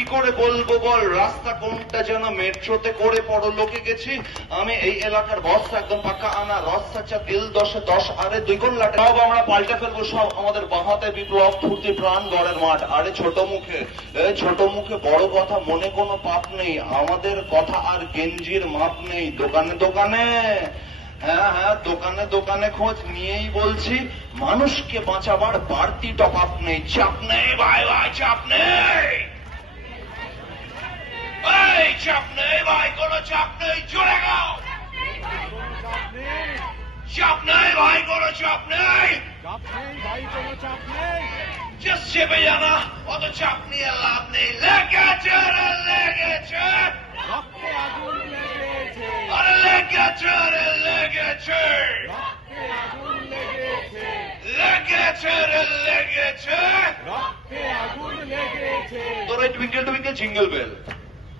কি করে বলব বল? রাস্তা কোনটা যেন মেট্রোতে করে পড়ো? লোকে গেছি, আমি এই এলাকার বস একদম পাক্কা আনা, রস চাচা দিল দশে দশ, আরে দুই কোন সব আমরা পাল্টে ফেলব, সব আমাদের বাহাতে বিপ্লব, ফুর্তি প্রাণ, গড়ের মাঠ। আরে ছোট মুখে ছোট মুখে বড় কথা মনে কোনো পাপ নেই, আমাদের কথা আর গেঞ্জির মাপ নেই। দোকানে দোকানে হ্যাঁ হ্যাঁ দোকানে দোকানে খোঁজ নিয়েই বলছি, মানুষকে বাঁচাবার বাড়তি টপ আপ নেই। চাপ নেই, ভাই ভাই, চাপ নেই! চাপ নেই ভাই, কোনো চাপ নেই জোরে গাও চাপ নেই ভাই, কোনো চাপ নেই। চাপ জানা অত চাপ নিয়ে লাভ নেই। লেগেছে রে, লেগেছে। আরে লেগেছে রে, লেগেছে। লেগেছে রে, লেগেছে। তোর টুইঙ্কেল টুইঙ্কেল জিঙ্গল বেল।